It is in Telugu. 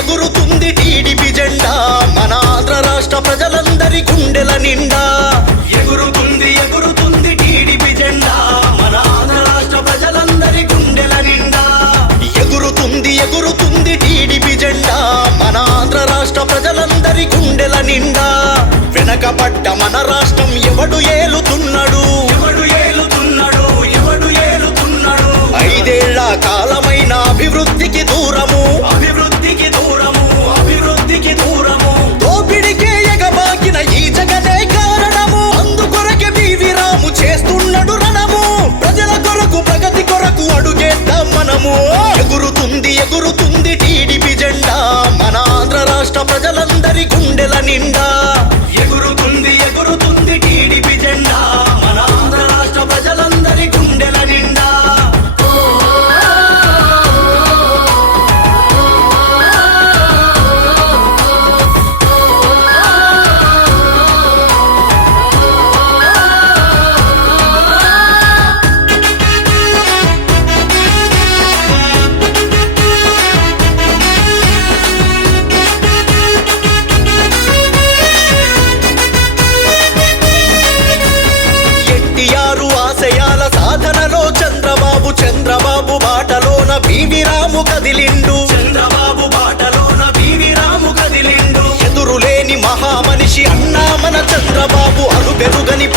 ఎగురుతుంది టీడీపీ జెండా. మన ఆంధ్ర రాష్ట్ర ప్రజలందరి గుండెల నిండా. ఎగురుతుంది ఎగురుతుంది టీడీపీ జెండా. మన ఆంధ్ర రాష్ట్ర ప్రజలందరి గుండెల నిండా. ఎగురుతుంది ఎగురుతుంది టీడీపీ జెండా. మన ఆంధ్ర రాష్ట్ర ప్రజలందరి గుండెల నిండా. వెనకబడ్డ మన రాష్ట్రం ఎవడు ఏ గుండెల నిండా. ఎగురుతుంది ఎగురుతుంది టీడీ రాము కదిలిండు. చంద్రబాబు బాటలోన బీవి రాము కదిలిండు. ఎదురులేని మహామనిషి అన్నా మన చంద్రబాబు అరుపెరుగని